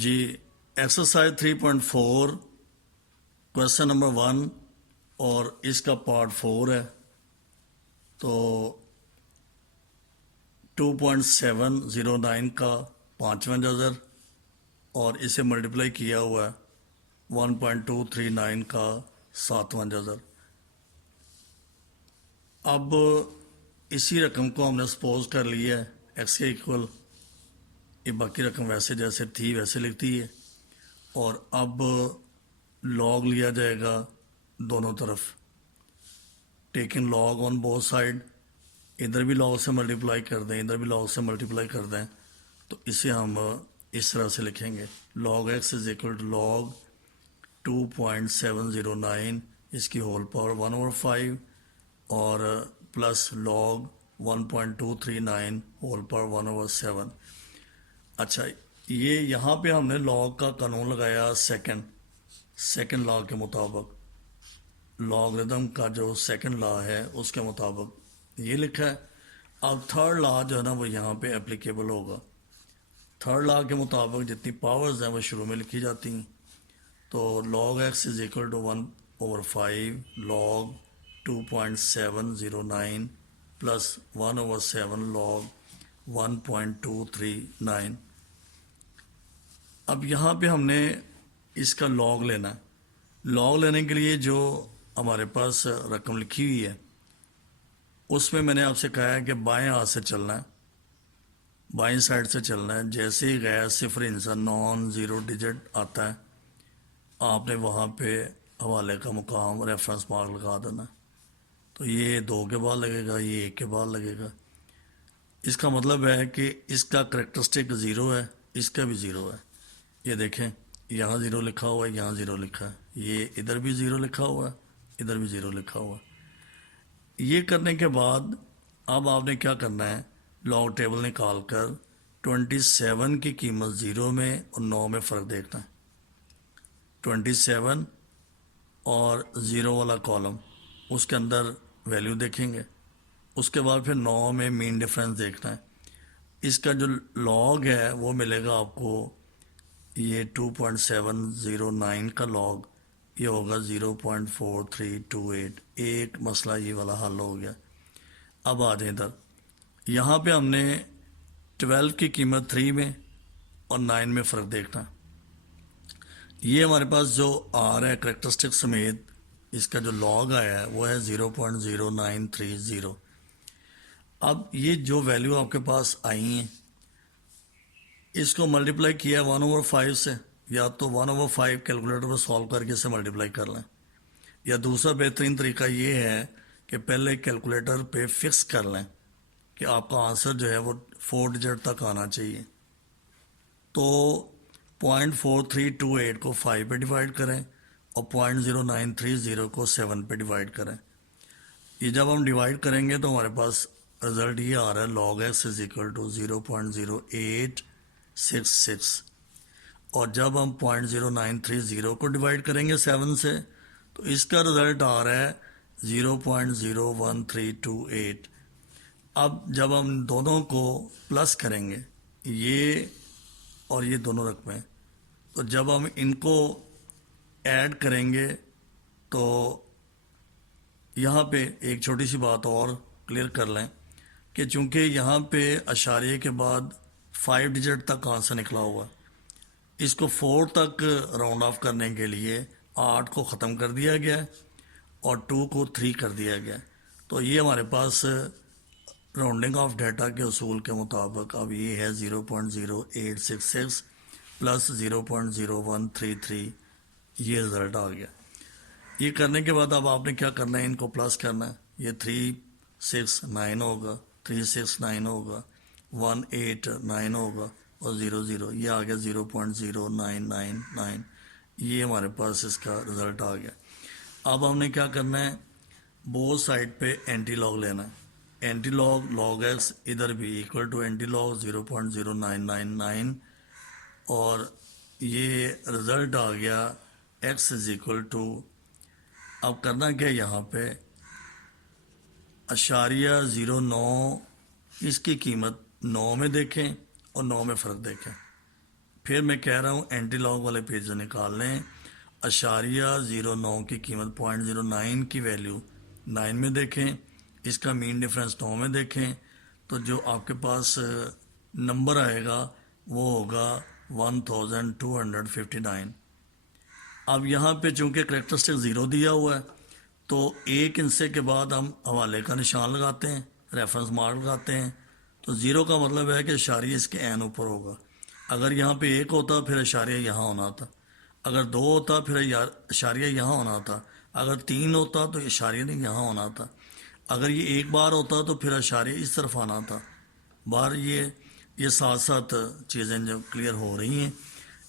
جی exercise 3.4 question number 1 اور اس کا part 4 ہے. تو 2.709 کا 5واں جذر اور اسے ملٹیپلائی کیا ہوا ہے 1.239 کا 7واں جذر. اب اسی رقم کو ہم نے سپوز کر لیا ہے ایکس کے ایکول. یہ باقی رقم ویسے جیسے تھی ویسے لکھتی ہے. اور اب لاگ لیا جائے گا دونوں طرف. Taken log on both side. ادھر بھی لاگ سے ملٹیپلائی کر دیں ادھر بھی لاگ سے ملٹیپلائی کر دیں تو اسے ہم اس طرح سے لکھیں گے log x is equal to log 2.709 اس کی ہول پاور 1/5 اور پلس لاگ 1.239 ہول پاور 1/7. اچھا یہ یہاں پہ ہم نے لاگ کا قانون لگایا سیکنڈ لا کے مطابق. لاگرتم کا جو سیکنڈ لا ہے اس کے مطابق یہ لکھا ہے. اب تھرڈ لا جو ہے نا وہ یہاں پہ اپلیکیبل ہوگا. تھرڈ لا کے مطابق جتنی پاورز ہیں وہ شروع میں لکھی جاتی ہیں. تو log x is equal to 1/5 log 2.709 plus 1/7 log 1.239. اب یہاں پہ ہم نے اس کا لاگ لینا ہے. لاگ لینے کے لیے جو ہمارے پاس رقم لکھی ہوئی ہے اس میں نے آپ سے کہا ہے کہ بائیں ہاتھ سے چلنا ہے بائیں سائڈ سے چلنا ہے. جیسے ہی غیر صفر ہندسہ نان زیرو ڈیجٹ آتا ہے آپ نے وہاں پہ حوالے کا مقام ریفرنس مارک لگا دینا. تو یہ 2 کے بعد لگے گا یہ 1 کے بعد لگے گا. اس کا مطلب ہے کہ اس کا کریکٹرسٹک 0 ہے اس کا بھی 0 ہے. یہ دیکھیں یہاں 0 لکھا ہوا ہے یہاں 0 لکھا ہے. یہ ادھر بھی 0 لکھا ہوا ہے ادھر بھی 0 لکھا ہوا ہے. یہ کرنے کے بعد اب آپ نے کیا کرنا ہے لاگ ٹیبل نکال کر 27 کی قیمت 0 میں اور 9 میں فرق دیکھنا ہے. 27 اور 0 والا کالم اس کے اندر ویلیو دیکھیں گے. اس کے بعد پھر 9 میں مین ڈیفرنس دیکھنا ہے. اس کا جو لاگ ہے وہ ملے گا آپ کو یہ 2.709 کا لاگ یہ ہوگا 0.4328. ایک مسئلہ یہ والا حل ہو گیا. اب آ جائیں ادھر. یہاں پہ ہم نے 12 کی قیمت 3 میں اور 9 میں فرق دیکھنا. یہ ہمارے پاس جو آ رہا ہے کریکٹرسٹک سمیت اس کا جو لاگ آیا ہے وہ ہے 0.0930. اب یہ جو ویلیو آپ کے پاس آئی ہیں اس کو ملٹیپلائی کیا 1/5 سے. یا تو 1/5 کیلکولیٹر پر سالو کر کے اسے ملٹیپلائی کر لیں یا دوسرا بہترین طریقہ یہ ہے کہ پہلے کیلکولیٹر پہ فکس کر لیں کہ آپ کا آنسر جو ہے وہ 4 ڈیجٹ تک آنا چاہیے. تو 0.4328 کو 5 پہ ڈیوائڈ کریں اور 0.0930 کو 7 پہ ڈیوائڈ کریں. یہ جب ہم ڈیوائڈ کریں گے تو ہمارے پاس رزلٹ یہ آ رہا ہے log x is equal to 0.0866. اور جب ہم 0.0930 کو ڈیوائڈ کریں گے 7 سے تو اس کا رزلٹ آ رہا ہے 0.01328. اب جب ہم دونوں کو پلس کریں گے یہ اور یہ دونوں رقمیں تو جب ہم ان کو ایڈ کریں گے تو یہاں پہ ایک چھوٹی سی بات اور کلیئر کر لیں کہ چونکہ یہاں پہ اشاریے کے بعد 5 ڈیجٹ تک آنسر نکلا ہوا اس کو 4 تک راؤنڈ آف کرنے کے لیے 8 کو ختم کر دیا گیا اور 2 کو 3 کر دیا گیا. تو یہ ہمارے پاس راؤنڈنگ آف ڈیٹا کے اصول کے مطابق اب یہ ہے 0.0866 پلس 0.0133. یہ رزلٹ آ گیا. یہ کرنے کے بعد اب آپ نے کیا کرنا ہے ان کو پلس کرنا ہے. یہ 369 ہوگا 369 ہوگا 189 ہوگا اور 00 یہ آ گیا 0.0999. یہ ہمارے پاس اس کا رزلٹ آ گیا. اب ہم نے کیا کرنا ہے بوتھ سائڈ پہ اینٹی لاگ لینا ہے. اینٹی لاگ لاگ ایکس ادھر بھی ایکول ٹو اینٹی لاگ 0.0999 اور یہ رزلٹ آ گیا ایکس از اکول ٹو. اب کرنا کیا یہاں پہ 0.09 اس کی قیمت 9 میں دیکھیں اور 9 میں فرق دیکھیں. پھر میں کہہ رہا ہوں اینٹی لاگ والے پیج سے نکال لیں. 0.09 کی قیمت 0.09 کی ویلیو 9 میں دیکھیں, اس کا مین ڈفرینس 9 میں دیکھیں, تو جو آپ کے پاس نمبر آئے گا وہ ہوگا 1259. اب یہاں پہ چونکہ کریکٹرسٹک 0 دیا ہوا ہے تو ایک ہندسے کے بعد ہم حوالے کا نشان لگاتے ہیں, ریفرنس مارک لگاتے ہیں. تو 0 کا مطلب ہے کہ اشاریہ اس کے عین اوپر ہوگا. اگر یہاں پہ 1 ہوتا پھر اشاریہ یہاں ہونا تھا, اگر 2 ہوتا پھر اشاریہ یہاں ہونا تھا, اگر 3 ہوتا تو اشاریہ نہیں یہاں ہونا تھا, اگر یہ ایک بار ہوتا تو پھر اشاریہ اس طرف آنا تھا. بار یہ ساتھ ساتھ چیزیں جو کلیئر ہو رہی ہیں.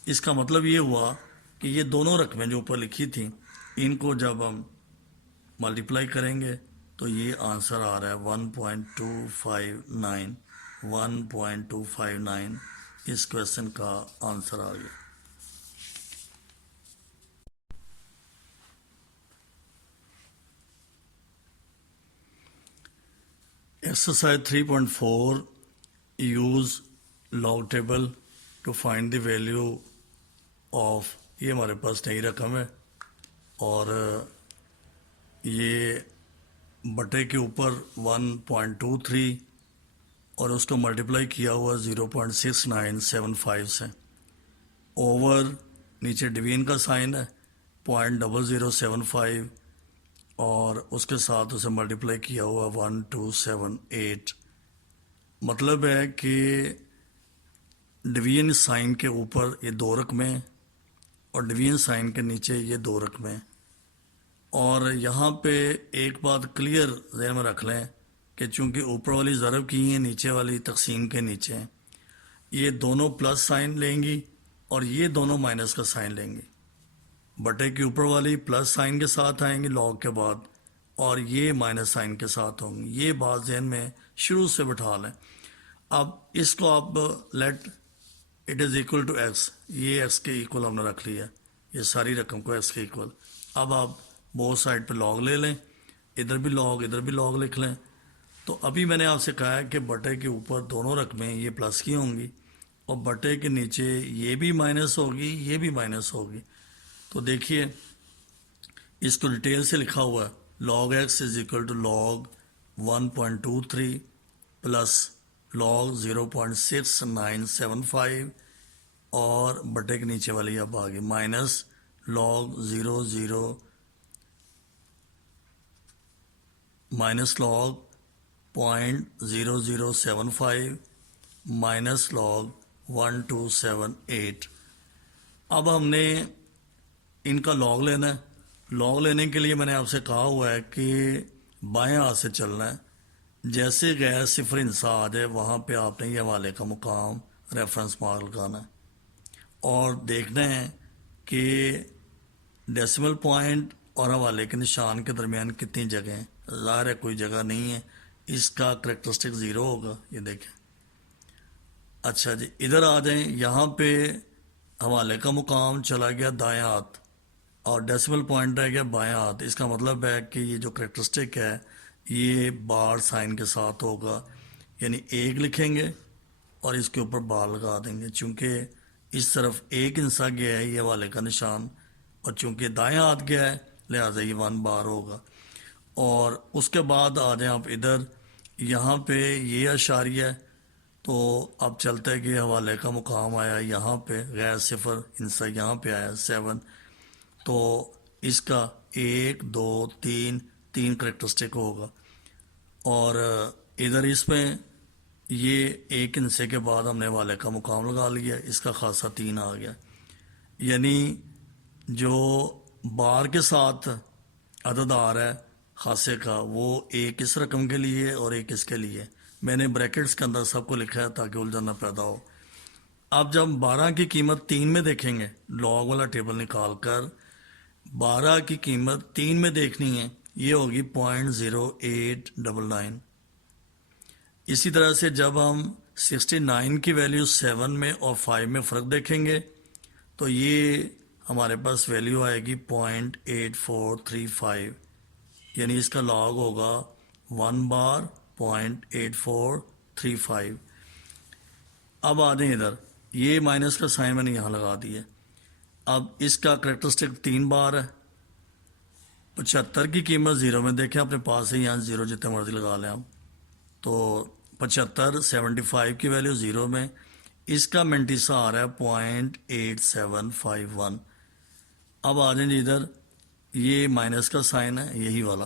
اس کا مطلب یہ ہوا کہ یہ دونوں رقمیں جو اوپر لکھی تھیں ان کو جب ہم ملٹیپلائی کریں گے تو یہ آنسر آ رہا ہے 1.259. 1.259 اس کویسچن کا آنسر آ گیا. Exercise 3.4 use log table to find the value of. یہ ہمارے پاس نئی رقم ہے اور یہ بٹے کے اوپر 1.23 اور اس کو ملٹیپلائی کیا ہوا 0.6975 سے, اوور نیچے ڈویژن کا سائن ہے 0.0075 اور اس کے ساتھ اسے ملٹیپلائی کیا ہوا 1278. مطلب ہے کہ ڈویژن سائن کے اوپر یہ 2 رقمیں اور ڈویژن سائن کے نیچے یہ 2 رقمیں. اور یہاں پہ ایک بات کلیئر ذہن میں رکھ لیں کہ چونکہ اوپر والی ضرب کی ہیں نیچے والی تقسیم کے نیچے ہیں, یہ دونوں پلس سائن لیں گی اور یہ دونوں مائنس کا سائن لیں گی. بٹے کے اوپر والی پلس سائن کے ساتھ آئیں گی لاگ کے بعد اور یہ مائنس سائن کے ساتھ ہوں گی. یہ بات ذہن میں شروع سے بٹھا لیں. اب اس کو آپ let it is equal to x, یہ ایکس کے ایکول ہم نے رکھ لیا, یہ ساری رقم کو ایکس کے ایکول. اب آپ بہت سائڈ پہ لاگ لے لیں, ادھر بھی لاگ لکھ لیں. تو ابھی میں نے آپ سے کہا ہے کہ بٹے کے اوپر دونوں رقمیں یہ پلس کی ہوں گی اور بٹے کے نیچے یہ بھی مائنس ہوگی یہ بھی مائنس ہوگی. تو دیکھیے اس کو ڈیٹیل سے لکھا ہوا ہے, log x is equal to log 1.23 plus log 0.6975 اور بٹے کے نیچے والی اب آگے مائنس log 0.0075 مائنس log 1278. اب ہم نے ان کا لاگ لینا ہے. لاگ لینے کے لیے میں نے آپ سے کہا ہوا ہے کہ بائیں ہاتھ سے چلنا ہے. جیسے غیر صفر ہندسہ آ جائے وہاں پہ آپ نے یہ حوالے کا مقام ریفرنس مارک لگانا ہے اور دیکھنا ہے کہ ڈیسیمل پوائنٹ اور حوالے کے نشان کے درمیان کتنی جگہ ہیں. ظاہر ہے کوئی جگہ نہیں ہے, اس کا کریکٹرسٹک 0 ہوگا. یہ دیکھیں. اچھا جی, ادھر آ جائیں. یہاں پہ حوالے کا مقام چلا گیا دائیں ہاتھ اور ڈیسیمل پوائنٹ رہ گیا بائیں ہاتھ. اس کا مطلب ہے کہ یہ جو کریکٹرسٹک ہے یہ بار سائن کے ساتھ ہوگا, یعنی 1 لکھیں گے اور اس کے اوپر بار لگا دیں گے. چونکہ اس طرف ایک ہندسہ گیا ہے یہ حوالے کا نشان اور چونکہ دائیں ہاتھ گیا ہے لہٰذا یہ 1 بار ہوگا. اور اس کے بعد آ جائیں آپ ادھر, یہاں پہ یہ اشاریہ ہے تو اب چلتا ہے کہ حوالے کا مقام آیا یہاں پہ, غیر صفر ہندسہ یہاں پہ آیا 7, تو اس کا 1 2 3 کریکٹرسٹک ہوگا. اور ادھر اس میں یہ ایک ہندسے کے بعد ہم نے حوالے کا مقام لگا لیا, اس کا خاصہ 3 آ گیا. یعنی جو بار کے ساتھ عدد آ رہا ہے خاصے کا وہ ایک اس رقم کے لیے اور ایک اس کے لیے. میں نے بریکٹس کے اندر سب کو لکھا ہے تاکہ الجھن نہ پیدا ہو. اب جب 12 کی قیمت 3 میں دیکھیں گے, لاگ والا ٹیبل نکال کر 12 کی قیمت 3 میں دیکھنی ہے, یہ ہوگی 0.0899. اسی طرح سے جب ہم 69 کی ویلیو 7 میں اور 5 میں فرق دیکھیں گے تو یہ ہمارے پاس ویلیو آئے گی 0.8435, یعنی اس کا لاگ ہوگا 1 بار 0.8435. اب آ جائیں ادھر, یہ مائنس کا سائن میں نے یہاں لگا دیا. اب اس کا کریکٹرسٹک 3 بار ہے. 75 کی قیمت زیرو میں دیکھیں اپنے پاس ہے, یہاں زیرو جتنے مرضی لگا لیں آپ. تو 75 75 کی ویلیو زیرو میں, اس کا منٹیسا آ رہا ہے 0.8751. اب آ جائیں جی ادھر, یہ مائنس کا سائن ہے یہی والا,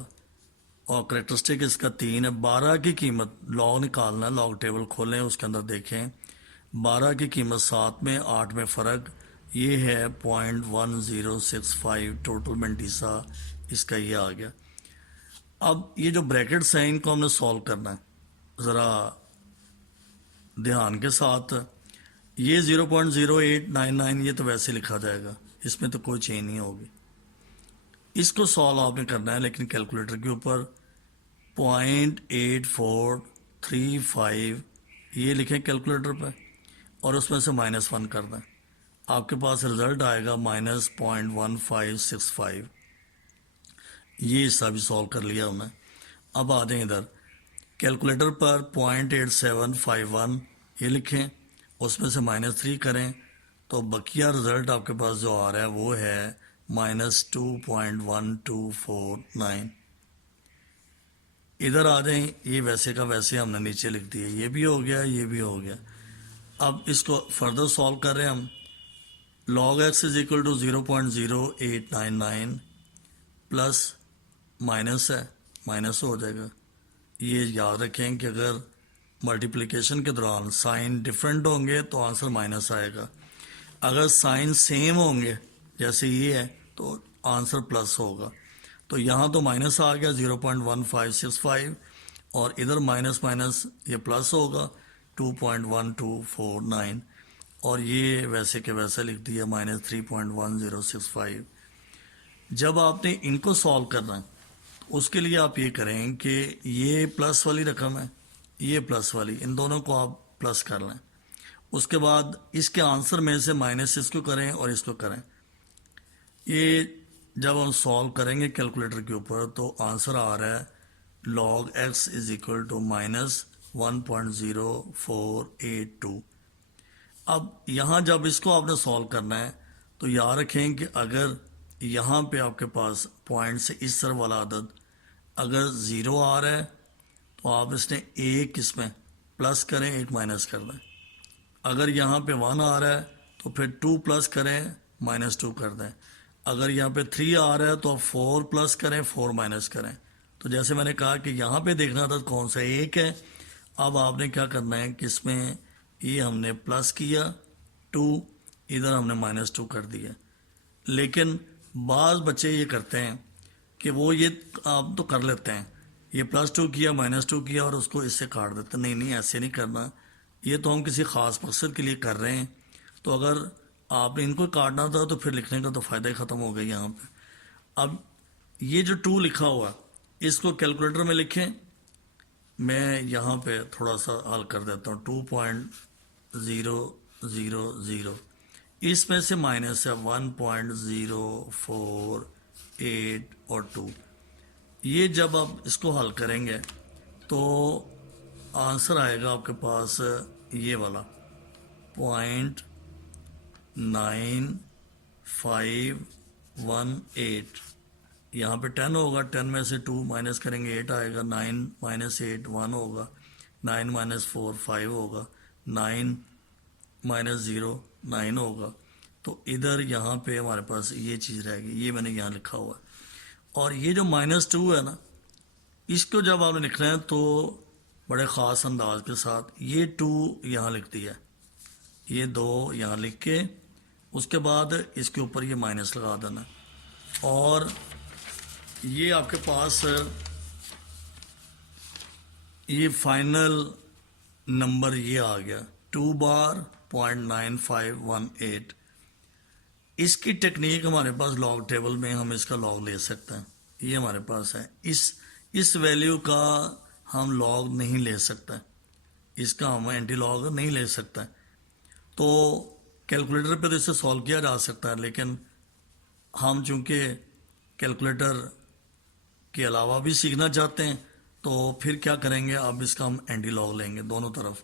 اور کریکٹرسٹک اس کا 3 ہے. 12 کی قیمت لاگ نکالنا ہے, لاگ ٹیبل کھولیں اس کے اندر دیکھیں. 12 کی قیمت 7 میں 8 میں فرق, یہ ہے 0.1065. ٹوٹل منٹیسا اس کا یہ آ گیا. اب یہ جو بریکٹس ہیں ان کو ہم نے سولو کرنا ہے ذرا دھیان کے ساتھ. یہ 0.0899 یہ تو ویسے لکھا جائے گا, اس میں تو کوئی چینج نہیں ہوگی. اس کو سولو آپ نے کرنا ہے لیکن کیلکولیٹر کے اوپر 0.8435 یہ لکھیں کیلکولیٹر پہ, اور اس میں سے -1 کر دیں. آپ کے پاس رزلٹ آئے گا -0.1565. یہ حصہ بھی سولو کر لیا ہم نے. اب آ جائیں ادھر کیلکولیٹر پر 0.8751 یہ لکھیں, اس میں سے -3 کریں, تو بقیہ رزلٹ آپ کے پاس جو آ رہا ہے وہ ہے -2.1249. ادھر آ جائیں, یہ ویسے کا ویسے ہم نے نیچے لکھ دیا, یہ بھی ہو گیا یہ بھی ہو گیا. اب اس کو فردر سولو کر رہے ہیں ہم. log x is equal to 0.0899 plus minus ہے, مائنس ہو جائے گا. یہ یاد رکھیں کہ اگر ملٹیپلیکیشن کے دوران سائن ڈفرینٹ ہوں گے تو آنسر مائنس آئے گا. اگر سائن سیم ہوں گے جیسے یہ ہے تو آنسر پلس ہوگا. تو یہاں تو مائنس آ گیا 0.1565, اور ادھر مائنس مائنس یہ پلس ہوگا 2.1249, اور یہ ویسے کے ویسے لکھ دیا -3.1065. جب آپ نے ان کو سولو کرنا ہے اس کے لیے آپ یہ کریں کہ یہ پلس والی رقم ہے, یہ پلس والی, ان دونوں کو آپ پلس کر لیں. اس کے بعد اس کے آنسر میں سے مائنس اس کو کریں اور اس کو کریں. یہ جب ہم سولو کریں گے کیلکولیٹر کے اوپر تو آنسر آ رہا ہے log x is equal to -1.0482. اب یہاں جب اس کو آپ نے سولو کرنا ہے تو یاد رکھیں کہ اگر یہاں پہ آپ کے پاس پوائنٹ سے اس طرح والا عدد اگر 0 آ رہا ہے تو آپ اس نے ایک اس میں پلس کریں, ایک مائنس کر دیں. اگر یہاں پہ 1 آ رہا ہے تو پھر 2 پلس کریں, -2 کر دیں. اگر یہاں پہ 3 آ رہا ہے تو 4 پلس کریں, 4 مائنس کریں. تو جیسے میں نے کہا کہ یہاں پہ دیکھنا تھا کون سا ایک ہے. اب آپ نے کیا کرنا ہے کہ اس میں یہ ہم نے پلس کیا 2, ادھر ہم نے -2 کر دیا. لیکن بعض بچے یہ کرتے ہیں کہ وہ یہ آپ تو کر لیتے ہیں, یہ +2 کیا -2 کیا اور اس کو اس سے کاٹ دیتے. نہیں ایسے نہیں کرنا, یہ تو ہم کسی خاص مقصد کے لیے کر رہے ہیں. تو اگر آپ نے ان کو کاٹنا تھا تو پھر لکھنے کا تو فائدہ ہی ختم ہو گیا یہاں پہ. اب یہ جو 2 لکھا ہوا اس کو کیلکولیٹر میں لکھیں. میں یہاں پہ تھوڑا سا حل کر دیتا ہوں. 2.000, اس میں سے مائنس ہے 1.048 اور 2. یہ جب آپ اس کو حل کریں گے تو آنسر آئے گا آپ کے پاس یہ والا 0.9518. یہاں پہ 10 ہوگا, 10 میں سے 2 مائنس کریں گے 8 آئے گا. 9 - 8 1 ہوگا, 9 - 4 5 ہوگا, 9 - 0 9 ہوگا. تو ادھر یہاں پہ ہمارے پاس یہ چیز رہے گی, یہ میں نے یہاں لکھا ہوا ہے. اور یہ جو -2 ہے نا, اس کو جب آپ نے لکھنا ہے تو بڑے خاص انداز کے ساتھ یہ 2 یہاں لکھ دیا, یہ 2 یہاں لکھ کے اس کے بعد اس کے اوپر یہ مائنس لگا دینا. اور یہ آپ کے پاس یہ فائنل نمبر یہ آ گیا 2 بار 0.9518. اس کی ٹیکنیک ہمارے پاس لاگ ٹیبل میں ہم اس کا لاگ لے سکتے ہیں, یہ ہمارے پاس ہے. اس ویلیو کا ہم لاگ نہیں لے سکتے, اس کا ہم اینٹی لاگ نہیں لے سکتے. تو کیلکولیٹر پہ تو اسے سولو کیا جا سکتا ہے, لیکن ہم چونکہ کیلکولیٹر کے علاوہ بھی سیکھنا چاہتے ہیں تو پھر کیا کریں گے, اب اس کا ہم اینٹی لاگ لیں گے دونوں طرف.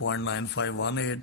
0.9518,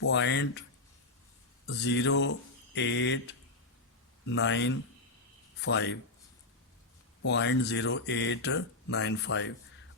0.0895, 0.0895।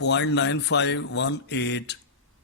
0.9518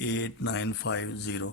8950।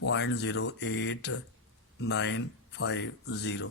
0.08950।